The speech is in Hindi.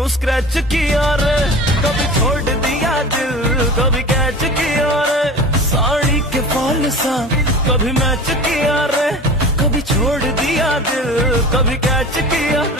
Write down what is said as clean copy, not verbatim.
क्यों स्क्रैच किया रे, कभी छोड़ दिया दिल कभी कैच किया रे, साड़ी के फॉल सा कभी मैच किया रे, कभी छोड़ दिया दिल कभी कैच किया रे।